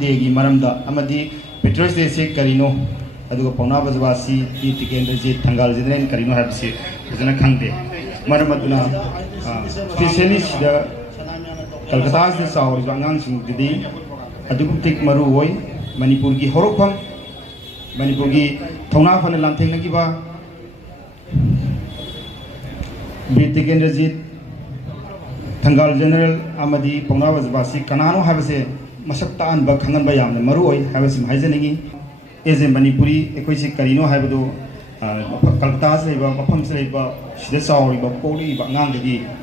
देगी मरमदा अमदी petrol station से करीनो अदुगा पौना बजवासी टी टिकेंद्र जी थंगाल जिदरेन करीनो हैबसे फजना खंगदे मरमदुना स्पेशलिस्ट द कलकत्ता से साउर अंगांग सिंह दिदी अदुगुतिक मरु होय मणिपुर की हरोफम मणिपुर की थौना fun लांथेंग नगिबा B Tikendra ji थंगाल general अमदी पौना बजवासी कनानो हैबसे मसक तान बा खंगन बा यामने मरु होय हैबसे हाइजनिंगी एज ए मणिपुरी एकोइसे करीनो हैबदो कलकत्ता से लेबा मफम से लेबा सिदे साउरिबा पोलिबा ngang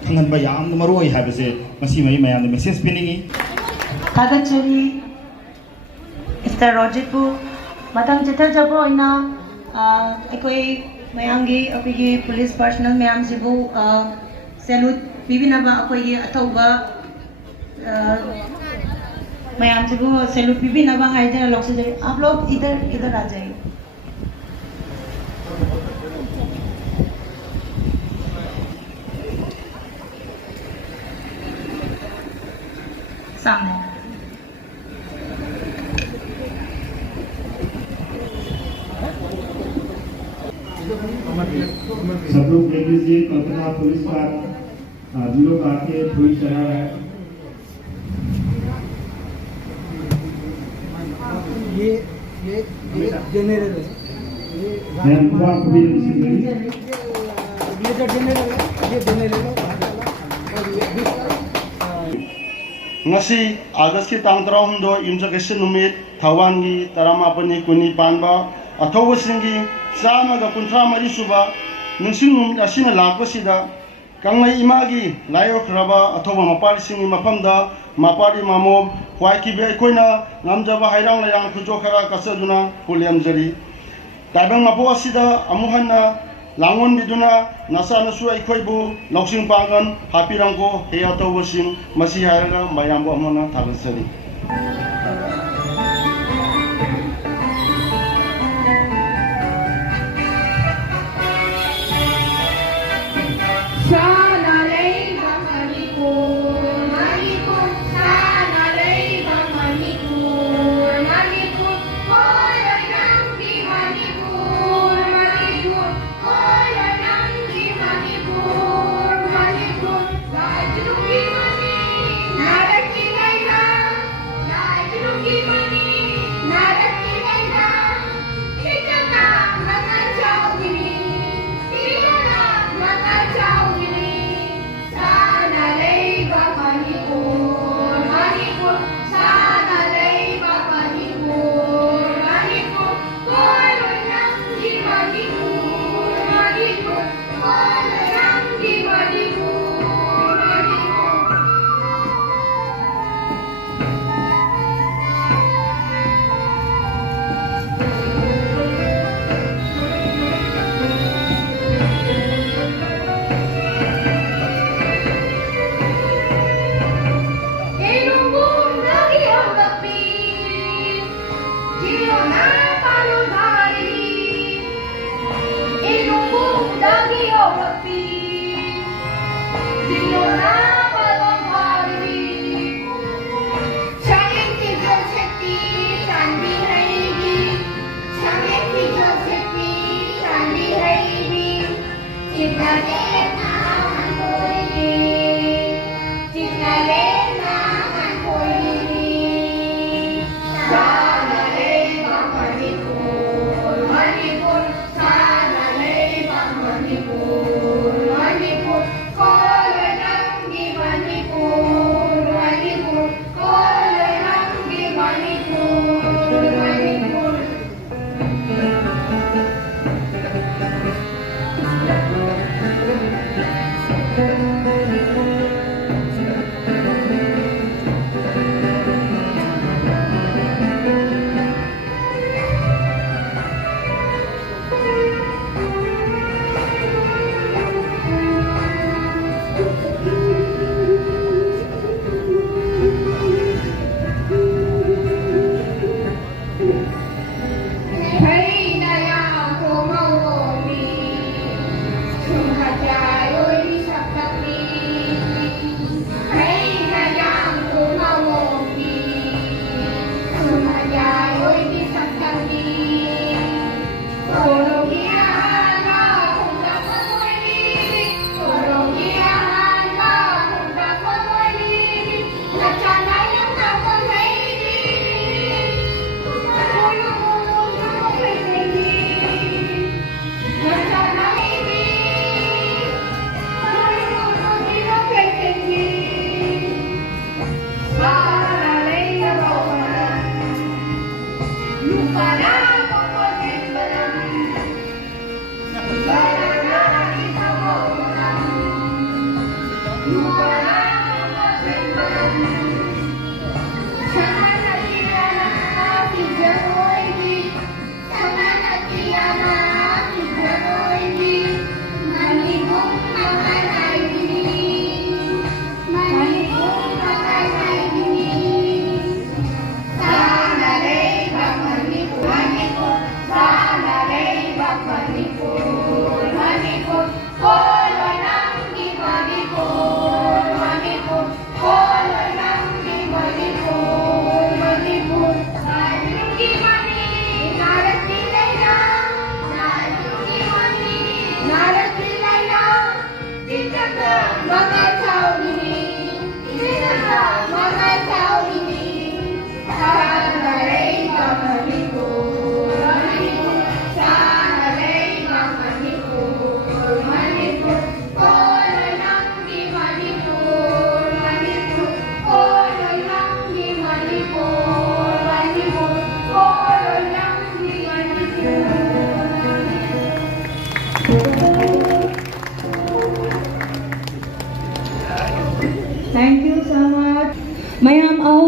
खंगन बा याम मरु होय हैबसे मसी मई मयाम मेसेज पिनिंगी थागचरी मिस्टर रोजितबु मतम चित्र जबो इना एकोई मयांगी अपिगी पुलिस पर्सनल मयाम सिबु सैल्यूट पिबिनबा अकोई अथौबा मयाम सिबु सैल्यूट पिबिनबा हाइदर लॉक्सजे आप लोग इधर आ जाइए सामने सब लोग देख लीजिए कल्पना पुलिस का जीरो कार के थोड़ी चला रहा है ये जनरल है मैं पूरा कभी ये जो जनरल है ये जनरल है ngasi August ki tang 3 Insurrection numit Thawan gi Taramapani kuni panba athawa singi sama ga kuntra mari suba ningsing numit asina lakwa sida kangai imagi layo kraba athawa mapali singi mafamda mapari mamo kwai ki be koina namjaba hairang layang khujo khara kasaduna puliam jari taibang mapo asida amuhanna langon biduna nasa nasu aikhoibu loksing pangan hapirangko heya tawasing masi haraga mayambo amona thagasari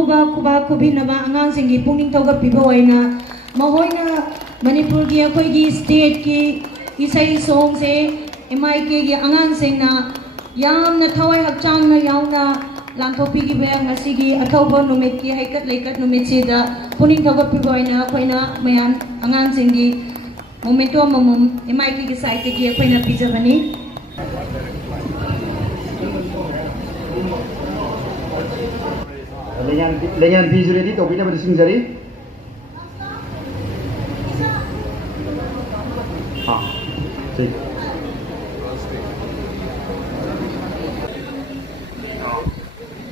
खुबा खुबा खुबिनबा आंगांसिंगी पुनिंग थौगपिबा ओइना महोइना मणिपुर की अखोइगी state की इसई song से एमआईके की आंगांसिंगना यामना थवाई हक्चांगना यावना लांथोपीगिबे ngasiगी अथौबा नुमित की हाइकत लेकत नुमित सेदा पुनिंग थौगपिबा ओइना अखोइना मयाम आंगांसिंगी memento ममम एमआईके की site की अखोइना पिजबनी lengan visual di topi na bersing jari ha sik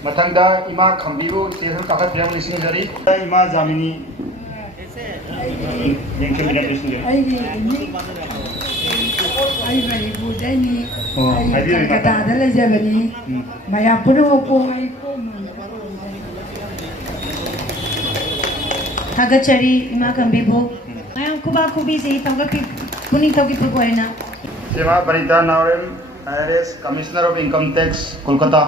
mathangda ima khambibu sehan kakat biang lising jari ima jamini yang kemina bersing jari ai bari budani ai kata adalah jabani maya puno ko ai ko Hagachari ima kambibo ayam kuba kubi se tawgapi puning tawgipu oina Sema Barita Naurem IRS Commissioner of Income Tax Kolkata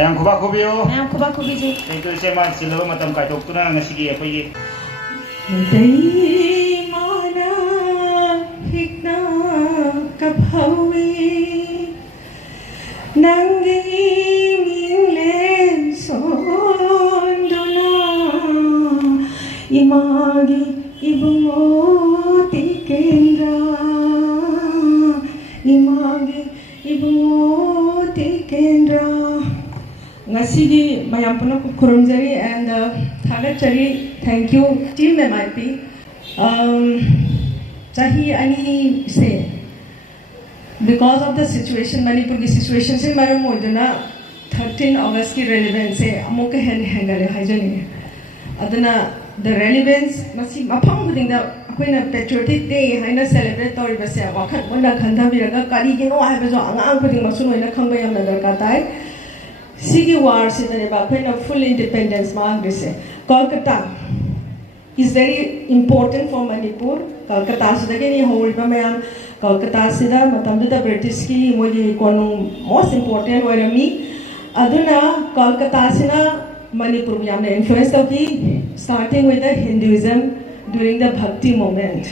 yang kuba kubiyo ayam kuba kubi se itu sema silaba matam kai toktuna ngasigi apoigi dai mana hikna kaphawi nangi sondona imagi ibungoti kendra imagi ibungoti kendra ngasigi mayam puna kurumjari and thagachari thank you team MIP chahi ani se because of the situation Manipur ki situation se maram moduna 13 August की relevance है अमुक हैंगले हाइजनी अदना the relevance Masih मफम खुदिंदा अखोइना patriotic day हाइना celebrate तौरी बसे वाखत वना खंधा बिरगा करी गेनो है बजो अंगांग खुदिंग मसुन होइना खंबा यामना दरकार ताई सिगी वार से दने बा अखोइना full independence मांग दिसे Kolkata is very important for Manipur Kolkata से दगे नि होरिबा मयाम कोलकाता से दा मतमदा ब्रिटिश की मोगी कोनु most important वरमी aduna Kolkata sina Manipur yamne influence toki starting with the Hinduism during the Bhakti moment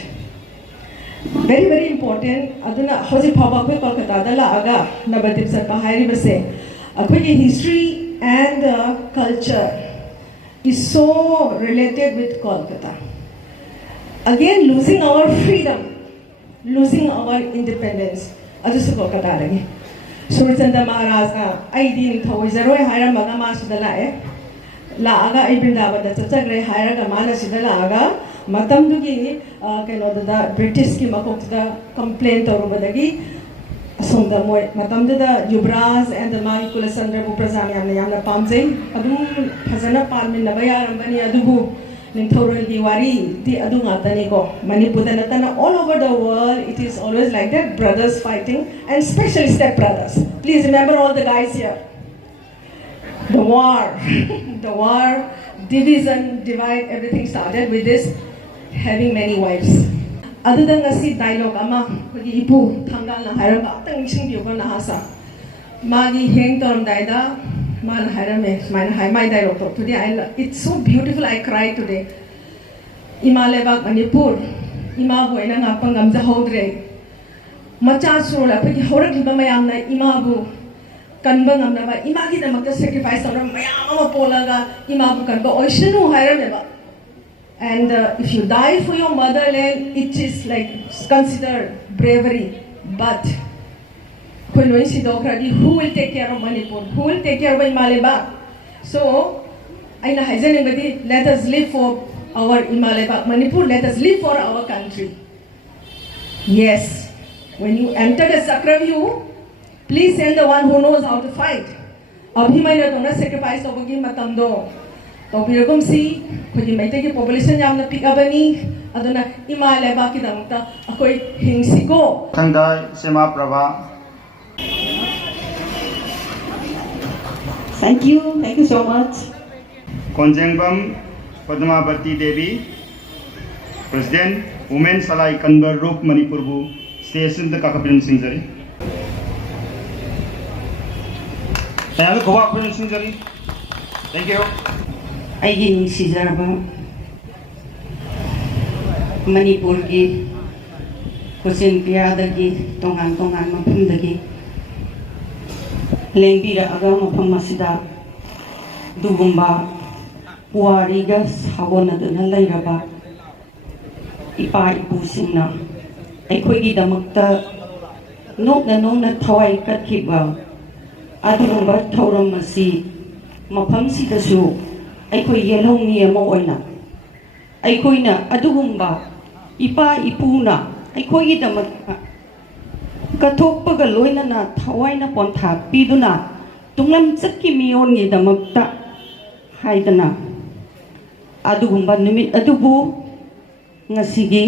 very important aduna hoji phaba ko Kolkata dala aga nabadip sar pahari base akhoi history and culture is so related with Kolkata again losing our freedom losing our independence adusu Kolkata lagi Surchandra Maharaj na ay din thawai zaroi haira maga ma sudala la aga ay Vrindavan da chachagre haira ga mana sidala aga matam dugi keno da British ki makok da complaint toru badagi asongda moi matam da Yuvraj and the Mai Kulasandra bu prajani amne yamna pamjai adum phajana palmin na bayaram bani adubu Ninthorol ki wari ti adu ngatani ko Manipur da natana all over the world it is always like that brothers fighting and especially step brothers please remember all the guys here the war division divide everything started with this having many wives other than asi dialogue ama kogi ipu thangal na haira ba tang sing biyo na hasa magi heng torm daida man hairame mine hai my dialogue talk today it's so beautiful I cry today imaleba Manipur ima boina nga pangam za hodre macha sura pagi horak liba mayam na ima bu kanba ngamna ba ima gi da makta sacrifice ora mayam ma polaga ima bu kanba oishanu hairame ba and if you die for your motherland it is like considered bravery but who will take care of Manipur? Who will take care of Imaleba? So, I let us live for our Imaleba. Manipur, let us live for our country. Yes, when you enter the Sakraview, please send the one who knows how to fight. Abhi maina dona sacrifice hogi matamdo. तो बिरगम सी कोई मैते की population यामना pick up बनी अदुना Imaleba की दमता अकोई हिंसिको. Thangda Sema Prabha thank you so much Konjengbam Padmavati Devi President Women Salai Kanbar Rup Manipur bu Station the Kakapin Singzari ꯃꯌꯥꯝꯗ ꯈꯨꯕꯥꯛ ꯑꯩꯈꯣꯏ ꯅꯤꯡꯁꯤꯡꯖꯔꯤ thank you ꯑꯩꯒꯤ ꯅꯨꯡꯁꯤꯖꯔꯕ ꯃꯅꯤꯄꯨꯔꯒꯤ ꯈꯨꯆꯤꯟ ꯄꯤꯌꯥꯗꯒꯤ ꯇꯣꯉꯥꯟ ꯇꯣꯉꯥꯟ ꯃꯐꯝꯗꯒꯤ ꯂꯦꯡꯕꯤꯔꯛꯑꯒ ꯃꯐꯝ ꯑꯁꯤꯗ ꯑꯗꯨꯒꯨꯝꯕ ꯄꯨꯋꯥꯔꯤꯒ ꯁꯥꯒꯣꯟꯅꯗꯨꯅ ꯂꯩꯔꯕ ꯏꯄꯥ ꯏꯄꯨꯁꯤꯡꯅ ꯑꯩꯈꯣꯏꯒꯤꯗꯃꯛꯇ ꯅꯣꯛꯅ ꯅꯣꯛꯅ ꯊꯋꯥꯏ ꯀꯠꯈꯤꯕ ꯑꯗꯨꯒꯨꯝꯕ ꯊꯧꯔꯝ ꯑꯁꯤ ꯃꯐꯝꯁꯤꯗꯁꯨ ꯑꯩꯈꯣꯏ ꯌꯦꯜꯍꯧꯃꯤ ꯑꯃ ꯑꯣꯏꯅ ꯑꯩꯈꯣꯏꯅ ꯑꯗꯨꯒꯨꯝꯕ ꯏꯄꯥ ꯏꯄꯨꯅ ꯑꯩꯈꯣꯏꯒꯤꯗꯃꯛꯇ ꯀꯠꯊꯣꯛꯄꯒ ꯂꯣꯏꯅꯅ ꯊꯋꯥꯏꯅ ꯄꯣꯟꯊꯥ ꯄꯤꯗꯨꯅ ꯇꯨꯡꯂꯝꯆꯠꯀꯤ ꯃꯤꯑꯣꯟꯒꯤꯗꯃꯛꯇ ꯍꯥꯏꯗꯅ ꯑꯗꯨꯒꯨꯝꯕ ꯅꯨꯃꯤꯠ ꯑꯗꯨꯕꯨ ꯉꯁꯤꯒꯤ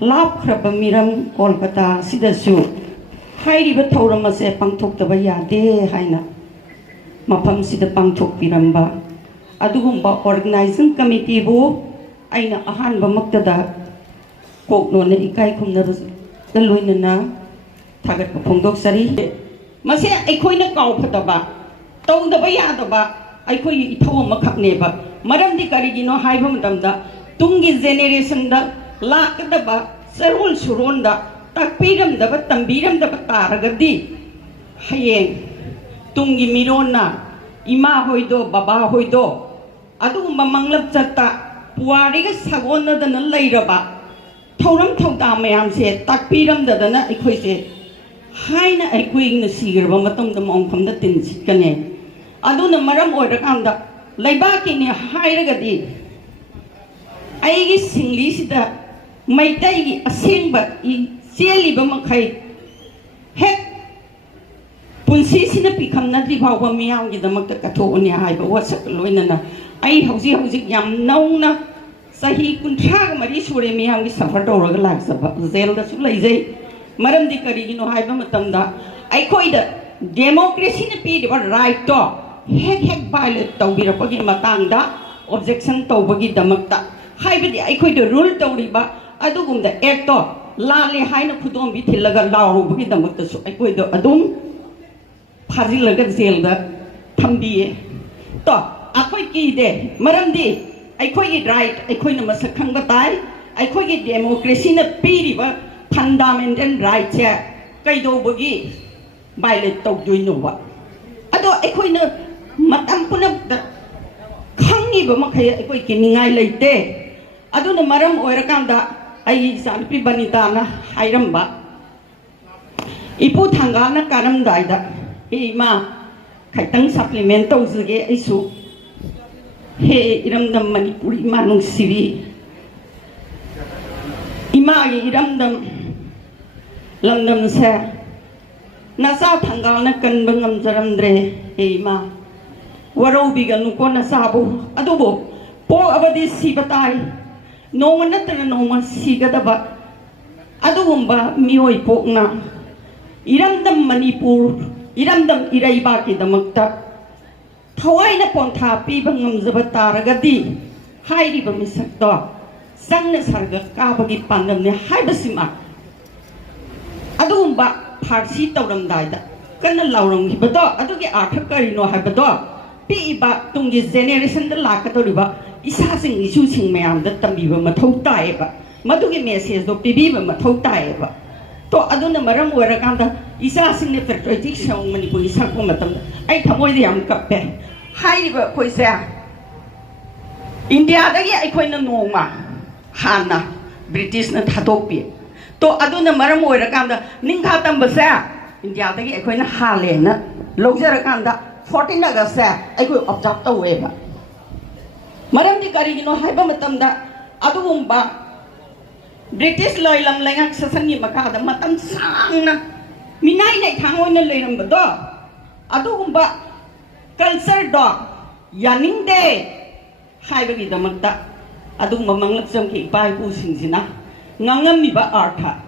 ꯂꯥꯞꯈ꯭ꯔꯕ ꯃꯤꯔꯝ ꯀꯣꯜꯀꯇꯥ ꯑꯁꯤꯗꯁꯨ ꯍꯥꯏꯔꯤꯕ ꯊꯧꯔꯝ ꯑꯁꯦ ꯄꯥꯡꯊꯣꯛꯇꯕ ꯌꯥꯗꯦ ꯍꯥꯏꯅ ꯃꯐꯝꯁꯤꯗ ꯄꯥꯡꯊꯣꯛꯄꯤꯔꯝꯕ ꯑꯗꯨꯒꯨꯝꯕ ꯑꯣꯔꯒꯅꯥꯏꯖꯤꯡ ꯀꯃꯤꯇꯤꯕꯨ ꯑꯩꯅ ꯑꯍꯥꯟꯕꯃꯛꯇꯗ ꯀꯣꯛꯂꯣꯟꯅ ꯏꯀꯥꯏ ꯈꯨꯝꯅꯕꯗ ꯂꯣꯏꯅꯅ ꯊꯥꯒꯠꯄ ꯐꯣꯡꯗꯣꯛꯆꯔꯤ ꯃꯁꯤ ꯑꯩꯈꯣꯏꯅ ꯀꯥꯎꯐꯗꯕ ꯇꯧꯗꯕ ꯌꯥꯗꯕ ꯑꯩꯈꯣꯏꯒꯤ ꯏꯊꯧ ꯑꯃꯈꯛꯅꯦꯕ ꯃꯔꯝꯗꯤ ꯀꯔꯤꯒꯤꯅꯣ ꯍꯥꯏꯕ ꯃꯇꯝꯗ ꯇꯨꯡꯒꯤ ꯖꯦꯅꯦꯔꯦꯁꯟꯗ ꯂꯥꯛꯀꯗꯕ ꯆꯔꯣꯜ ꯁꯨꯔꯣꯟꯗ ꯇꯥꯛꯄꯤꯔꯝꯗꯕ ꯇꯝꯕꯤꯔꯝꯗꯕ ꯇꯥꯔꯒꯗꯤ ꯍꯌꯦꯡ ꯇꯨꯡꯒꯤ ꯃꯤꯔꯣꯟꯅ ꯏꯃꯥ ꯍꯣꯏꯗꯣ ꯕꯕꯥ ꯍꯣꯏꯗꯣ ꯑꯗꯨꯒꯨꯝꯕ ꯃꯪꯂꯞꯆꯠꯇ ꯄꯨꯋꯥꯔꯤꯒ ꯁꯥꯒꯣꯟꯅꯗꯅ ꯂꯩꯔꯕ ꯊꯧꯔꯝ ꯊꯧꯗꯥꯡ ꯃꯌꯥꯝꯁꯦ ꯇꯥꯛꯄꯤꯔꯝꯗꯗꯅ ꯑꯩꯈꯣꯏꯁꯦ ꯍꯥꯏꯅ ꯑꯩꯈꯣꯏꯅ ꯁꯤꯈ꯭ꯔꯕ ꯃꯇꯝꯗ ꯃꯐꯝꯗ ꯇꯤꯟꯁꯤꯠꯀꯅꯤ ꯑꯗꯨꯅ ꯃꯔꯝ ꯑꯣꯏꯔꯀꯥꯟꯗ ꯂꯩꯕꯥꯛꯀꯤꯅꯤ ꯍꯥꯏꯔꯒꯗꯤ ꯑꯩꯒꯤ ꯁꯤꯡꯂꯤꯁꯤꯗ ꯃꯩꯇꯩꯒꯤ ꯑꯁꯦꯡꯕ ꯆꯦꯜꯂꯤꯕ ꯃꯈꯩ ꯍꯦꯛ ꯄꯨꯟꯁꯤꯁꯤꯅ ꯄꯤꯈꯝꯅꯗ꯭ꯔꯤ ꯐꯥꯎꯕ ꯃꯤꯌꯥꯝꯒꯤꯗꯃꯛꯇ ꯀꯠꯊꯣꯛꯎꯅꯤ ꯍꯥꯏꯕ ꯋꯥꯁꯛ ꯂꯣꯏꯅꯅ ꯑꯩ ꯍꯧꯖꯤꯛ ꯌꯥꯝ ꯅꯧꯅ ꯆꯍꯤ 34 ꯁꯨꯔꯦ ꯃꯤꯌꯥꯝꯒꯤ ꯁꯐꯔ ꯇꯧꯔꯒ ꯂꯥꯛꯆꯕ ꯖꯦꯜꯗꯁꯨ ꯂꯩꯖꯩ ꯃꯔꯝꯗꯤ ꯀꯔꯤꯒꯤꯅꯣ ꯍꯥꯏꯕ ꯃꯇꯝꯗ ꯑꯩꯈꯣꯏꯗ ꯗꯦꯃꯣꯀ꯭ꯔꯦꯁꯤꯅ ꯄꯤꯔꯤꯕ ꯔꯥꯏꯠꯇꯣ ꯍꯦꯛ ꯚꯥꯏꯑꯣꯂꯦꯠ ꯇꯧꯕꯤꯔꯛꯄꯒꯤ ꯃꯇꯥꯡꯗ ꯑꯣꯕꯖꯦꯛꯁꯟ ꯇꯧꯕꯒꯤꯗꯃꯛꯇ ꯍꯥꯏꯕꯗꯤ ꯑꯩꯈꯣꯏꯗ ꯔꯨꯜ ꯇꯧꯔꯤꯕ ꯑꯗꯨꯒꯨꯝꯕ ꯑꯦꯛꯇꯣ ꯂꯥꯜꯂꯦ ꯍꯥꯏꯅ ꯈꯨꯗꯣꯝꯕꯤ ꯊꯤꯜꯂꯒ ꯂꯥꯎꯔꯨꯕꯒꯤꯗꯃꯛꯇꯁꯨ ꯑꯩꯈꯣꯏꯗꯣ ꯑꯗꯨꯝ ꯐꯥꯖꯤꯜꯂꯒ ꯖꯦꯜꯗ ꯊꯝꯕꯤꯌꯦ ꯇꯣ ꯑꯩꯈꯣꯏ ꯀꯤꯗꯦ ꯃꯔꯝꯗꯤ ꯑꯩꯈꯣꯏꯒꯤ ꯔꯥꯏꯠ ꯑꯩꯈꯣꯏꯅ ꯃꯁꯛ ꯈꯪꯕ ꯇꯥꯏ ꯑꯩꯈꯣꯏꯒꯤ ꯗꯦꯃꯣꯀ꯭ꯔꯦꯁꯤꯅ ꯄꯤꯔꯤꯕ ꯐꯟꯗꯥꯃꯦꯟꯇꯦꯜ ꯔꯥꯏꯠꯁꯦ ꯀꯩꯗꯧꯕꯒꯤ ꯚꯥꯏꯑꯣꯂꯦꯠ ꯇꯧꯗꯣꯏꯅꯣꯕ ꯑꯗꯣ ꯑꯩꯈꯣꯏꯅ ꯃꯇꯝ ꯄꯨꯝꯅꯃꯛꯇ ꯈꯪꯉꯤꯕ ꯃꯈꯩ ꯑꯩꯈꯣꯏ ꯀꯤꯅꯤꯡꯉꯥꯏ ꯂꯩꯇꯦ ꯑꯗꯨꯅ ꯃꯔꯝ ꯑꯣꯏꯔꯀꯥꯟꯗ ꯑꯩꯒꯤ ꯏꯆꯥꯅꯨꯄꯤ ꯕꯅꯤꯇꯥꯅ ꯍꯥꯏꯔꯝꯕ ꯏꯄꯨ ꯊꯥꯡꯒꯥꯜꯅ ꯀꯥꯔꯝꯗꯥꯏꯗ ꯏꯃꯥ ꯈꯤꯇꯪ ꯁꯄ꯭ꯂꯤꯃꯦꯟ ꯇꯧꯖꯒꯦ ꯑꯩꯁꯨ ꯍꯦ ꯏꯔꯝꯗꯝ ꯃꯅꯤꯄꯨꯔ ꯏꯃꯥ ꯅꯨꯡꯁꯤꯕꯤ 이마의 이람담 람담새 나사 당가나 건방감 사람들의 이마 와로비가 누고 나사보 아도보 보 아바디 시바타이 노만 나타나 노만 시가다바 아도bomba 미오이 폭나 이람담 마니푸르 이람담 이라이바키다막다 타와이나 본타 피방음 자바타라가디 하이리바 미삭도 쌍내 살가 까바기 반감네 하이바시마 아도bomba 파르시 떠람다이다 kanna laurang hibato adugi arthak karino habato piba tunggi generation da lakatoriba isasing isu sing mayam da tambiba mathau taeba madugi message do pibiba mathau taeba to aduna maram oirakanda isasing ne patriotic song manipuri sakko matam ai thamoi de yam kappe haiba koisa india dagi ai khoina noma hana british na thadokpi to aduna maram oirakanda ningkha tambasa India dagi akoina hale na logjarakanda 14 August aikoi observe taweba maramdi karigino haiba matamda adugumba British loilam lengak sasangi makada matam sangna minai nai thangoina leirambado adugumba culture do yaningde haiba gi damakta adugumba manglakjam ki pai pu singsina ngangammiba artha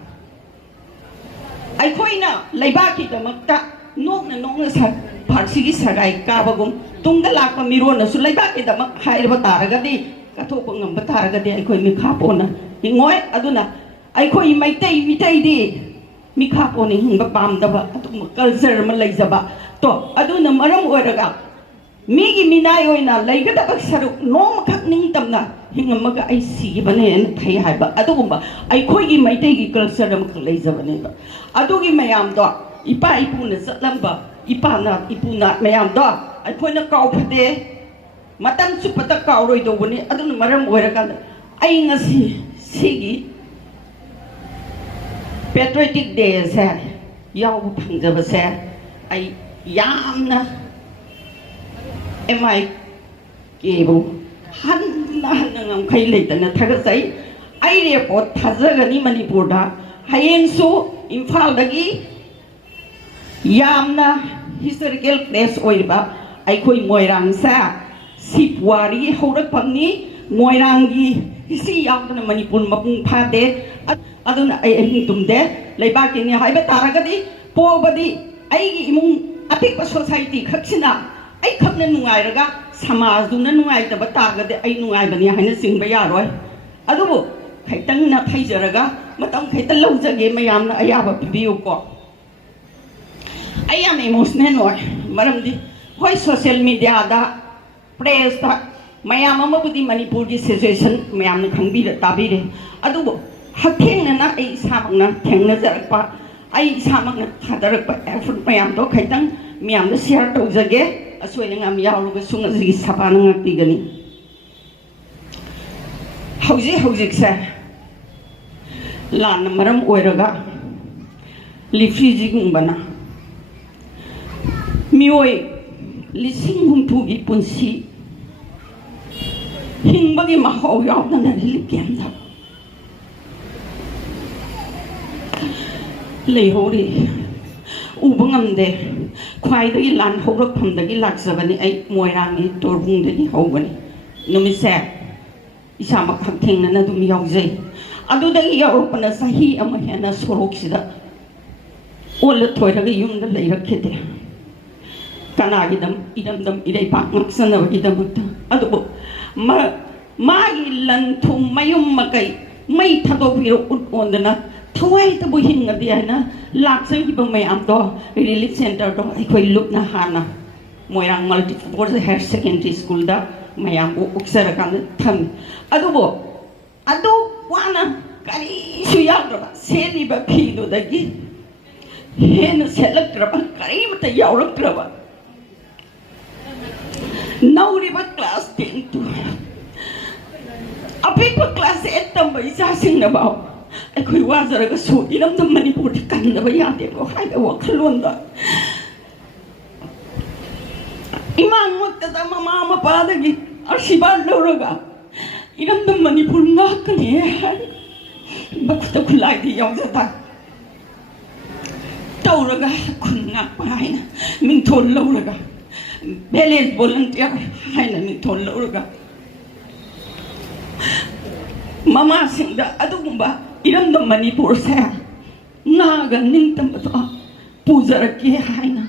ꯑꯩꯈꯣꯏꯅ ꯂꯩꯕꯥꯛꯀꯤꯗꯃꯛꯇ ꯅꯣꯛꯅ ꯅꯣꯛꯅ ꯐꯥꯔꯁꯤꯒꯤ ꯁꯔꯥꯏ ꯀꯥꯕꯒꯨꯝ ꯇꯨꯡꯗ ꯂꯥꯛꯄ ꯃꯤꯔꯣꯟꯅꯁꯨ ꯂꯩꯕꯥꯛꯀꯤꯗꯃꯛ ꯍꯥꯏꯔꯕ ꯇꯥꯔꯒꯗꯤ ꯀꯠꯊꯣꯛꯄ ꯉꯝꯕ ꯇꯥꯔꯒꯗꯤ ꯑꯩꯈꯣꯏ ꯃꯤꯈꯥ ꯄꯣꯟꯅ ꯍꯤꯡꯉꯣꯏ ꯑꯗꯨꯅ ꯑꯩꯈꯣꯏ ꯃꯩꯇꯩꯗꯤ ꯃꯤꯈꯥ ꯄꯣꯟꯅ ꯍꯤꯡꯕ ꯄꯥꯝꯗꯕ ꯑꯗꯨꯒꯨꯝꯕ ꯀꯜꯆꯔ ꯑꯃ ꯂꯩꯖꯕ तो अदुना मरम ओइरगा मीगी मिनाय ओइना लेगदब सरुक नोम खक निंगतमना हिंगमगा आई सिगिबने फै हाइबा अदुगुंबा आइखोइगी मैतैगी कल्चर अमक लेजबनेबा अदुगी मयाम दो इपा इपुना चलंबा इपाना इपुना मयाम दो आइखोइना काउफदे मतम चुपता काउरोइदोबने अदुना मरम ओइरगा आई ngasi सिगी पेट्रियोटिक डे से याव फंगजबसे आई यामना MI केबो हन्ना हन्ना ngमखै लेतना थगसै आई रिपोर्ट थाजगनी मणिपुरदा हयेंसु इम्फालदगी यामना हिस्टोरिकल प्लेस ओइबा आइखोइ मोइरांगसा सिपवारी हौरकफमनी मोइरांगी हिसी यावदना मणिपुर मपुंग फादे अदुना आई अहिं तुमदे लेबाकिनी हाइबा तारगदी पोबदी आइगी इमुंग अपिक सोसाइटी खक्सिना आई खपना नुंगाइरगा समाजदुना नुंगाइतबा तागदे आई नुंगाइबनी हाइना सिंगबा यारोय अदुबो खैतंगना थैजरगा मतम खैत लौजगे मयामना अयाबा पिबियुको आई याम इमोशनल होय मरमदी होय सोशल मीडिया दा प्रेस दा मयाम अमबुदी मणिपुर की सिचुएशन मयामना खंगबिरे ताबिरे अदुबो हथेंगना आई सामगना थेंगनजरकपा आई सामगना थादरकपा एफर्ट मयाम दो खैतंग मयामना शेयर तौजगे असोइनंगाम यावरुगा सुंगजगी सपाना ngaktigani हौजिक से लान मरम ओइरगा लिफ्रीजिगुंबना मियोय लिसिंग हुंथुगी पुंसी हिंबगी महौ यावदना लिकेंदा लेहोरी उबंगमदे ख्वाइदगी लान हौरकफमदगी लाक्सबनी आई मोइरांगी तोरबुंगदगी हौगनी नुमिसे इसामक हथेंगना दुम यावजै अदुदगी यावरपना सही अमा हेना सोरोक्सिदा ओल थोइरगा युमदा लेरखिदे कनागिदम इदमदम इदैपा ngaksanabagidamata adubo मागी लंथुम मयुम मकै मै थादोबिरो उटओंदना थवाई तबु हिंगदि हैना लाक्संगिब मयाम दो रिलीफ सेंटर दो अखोइ लुकना हाना Moirang multipurpose higher secondary school दा मयाम बो उक्सरकान थम अदुबो अदु वाना करी सुयाग्रबा सेलिबा फिदुदगी हेन सेलक्ट्रबा करीमत यावरक्ट्रबा नौरिबा क्लास 10 टू अपिकवा क्लास 8 तंबा इसासिंगनबाव अखोइ वाजरगसु इरमदम मणिपुर कन्नबा यादेको हाइबा वखलोंदा इमान वक्तदा ममा मपादगी आशीर्वाद लौरगा इरमदम मणिपुर नाकने बखुता खुलाइदि यावजता तौरगा खुन्ना पाइना मिंथोल लौरगा बेलेज वॉलंटियर हाइना मिंथोल लौरगा ममा सिंगदा अदुगुंबा इरमदम मणिपुर से नागा निंगतमबा पूजरके हाइना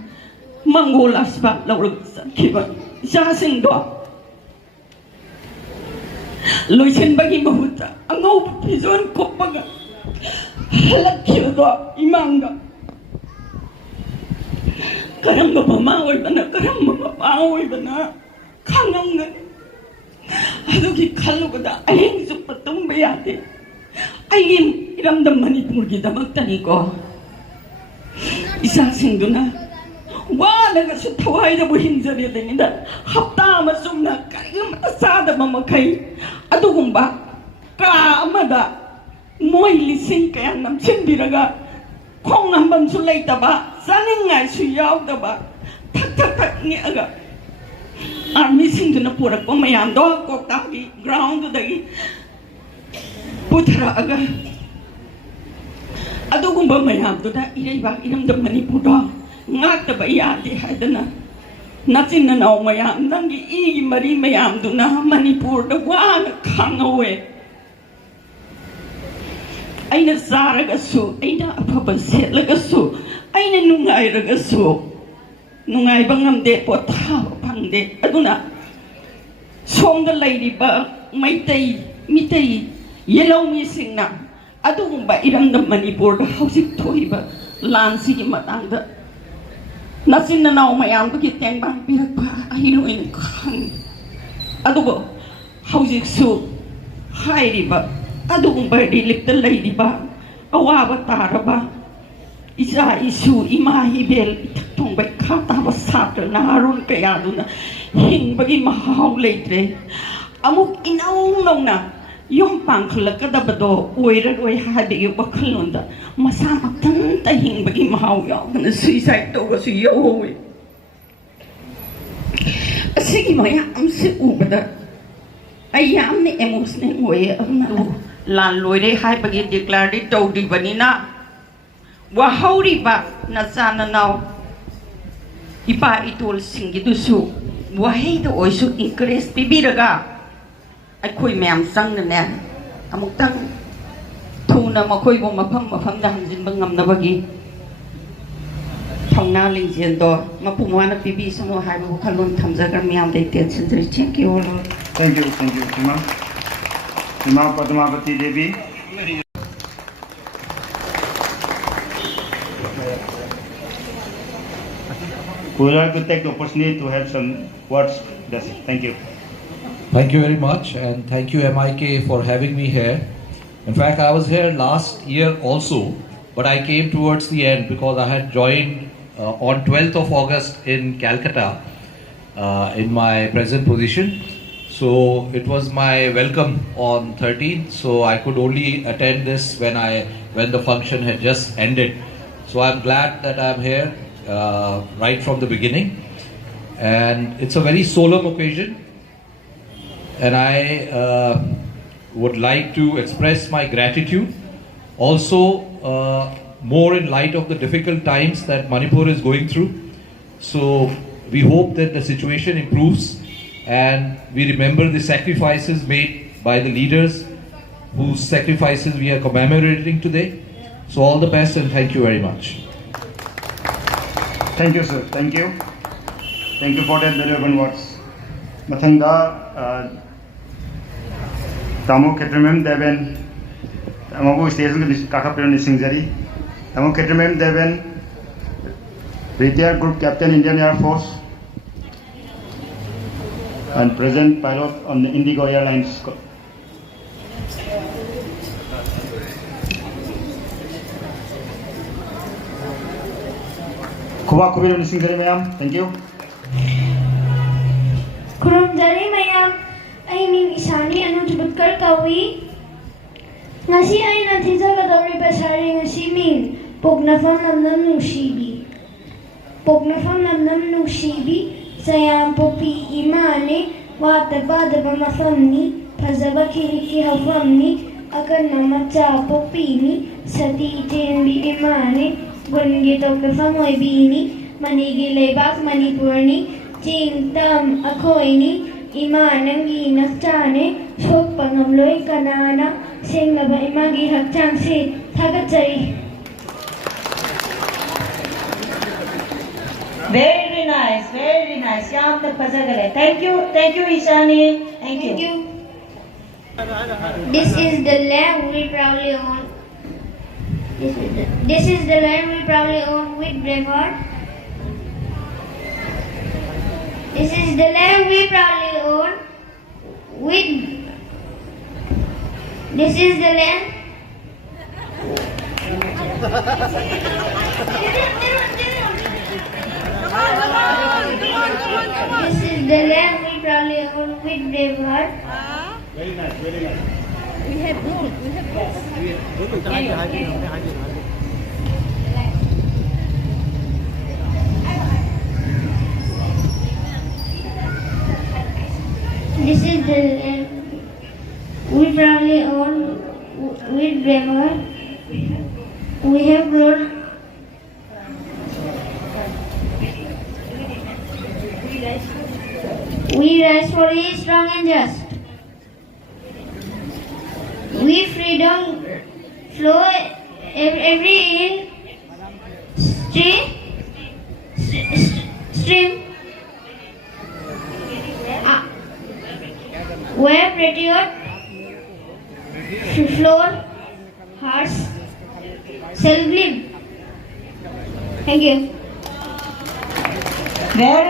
मंगोल आशीर्वाद लौरगा सखिबा इसासिंगदो लोइसेनबगी बहुता अंगौ फिजोन कोपगा हलक्खिबदो इमांगा करम्बा ममा ओइबना करम्बा मपा ओइबना खांगंगनि अदुगी खल्लुगदा अहिंग सुप्पा तुम्बा यादे अइगी इरमदम मणिपुर की दमक्तनिको इसासिंगदुना वानगसु थवाइदबु हिंजरेदनिदा हप्ता अमसुमना करिगमता सादबा मखै अदुगुंबा का अमदा मोइ लिसिंग कया नमसिनबिरगा खोंगहंबमसु लैतबा चानिंगाइसु यावदबा थक थक थक निअगा army सिंगदुना पुरकपा मयामदो कोकतागी ग्राउंडदगी पुथरागा अदुगुंबा मयामदुदा इरैबा इरमदम मणिपुरदो ngakta yaade haidana natinna naw mayam nangi igi mari mayam duna manipur da wana khangawe aina saraga su aina apaba setlaga su aina nungai raga su nungai bangam de potha phangde aduna somda lairiba maitai mitai yellow mi singna adugumba iramda manipur da hausik thoiba lansi gi matangda nasin na naw mayam ko kiteng bang pinagpa ahinuin kang adugo hausik su hai di ba adugong ba di liptalay di ba awaba tara ba isa isu imahibel itong ba kata ba satra na harun kaya doon na hing bagi mahaw leitre amuk inaw nong na yung pangkala kadabado uiran ui habi yung bakalon da masamak tanta hing bagi mahaw yaw na suicide to kasi yaw sige maya am si ubada ayam ni emos ni uy na lan loi de hai bagi declare di to di banina wa hauri ba na sana naw ipa itul singi dusu wa hei do oisu increase bibiraga ai khoi mem sang na ne amuk tang thuna ma khoi bo mafam da hanjin ba ngam na bagi thongna ling jen do ma pumwa na bibi samo hai bo khalon thamja gar miam de te chindri thank you Lord. Thank you, Sima. Sima Padmavati Devi. We would like to take the opportunity to have some words. That's it. Thank you. Thank you very much, and thank you MIK for having me here. In fact, I was here last year also, but I came towards the end because I had joined on 12th of August in Calcutta in my present position. So it was my welcome on 13th, so I could only attend this when the function had just ended. So I'm glad that I'm here right from the beginning, and it's a very solemn occasion. And I would like to express my gratitude also more in light of the difficult times that Manipur is going through. So we hope that the situation improves and we remember the sacrifices made by the leaders whose sacrifices we are commemorating today. So all the best and thank you very much. Thank you, sir. Thank you. Thank you for that valuable words. Mathanga Tamu Ketramem Deven Amabu Station Kakapran Singjari Tamu Ketramem Deven Retired Group Captain Indian Air Force and present pilot on the Indigo Airlines. Kuba Kubiran Singjari ma'am, thank you. Kurumjari mayam ay ning isani anu jubutker kawi ngasi ay natija kadawri basari ngasi min pognafam namnam nushibi sayam popi imane watabadaba mafamni phazaba khiriki hafamni akan namacha popini sati tenbi imane gungi toknafam oibini manigi lebak manipurni Ching tam akoini imanangi nakchane shok pangamloi kanana senglaba imagi hakchangsi thagachai. Very nice, very nice. Yam tak pazagale. Thank you, Ishani. Thank you. This is the land we proudly own. This is the land we proudly own with brave heart. This is the land we proudly own with. This is the land. This is the land we proudly own with brave heart. Very nice, very nice. This is the land we proudly own with brave heart. We have grown. We rise for it strong and just. We freedom flow every in stream. Where patriot floor hearts self-live. Thank you. Very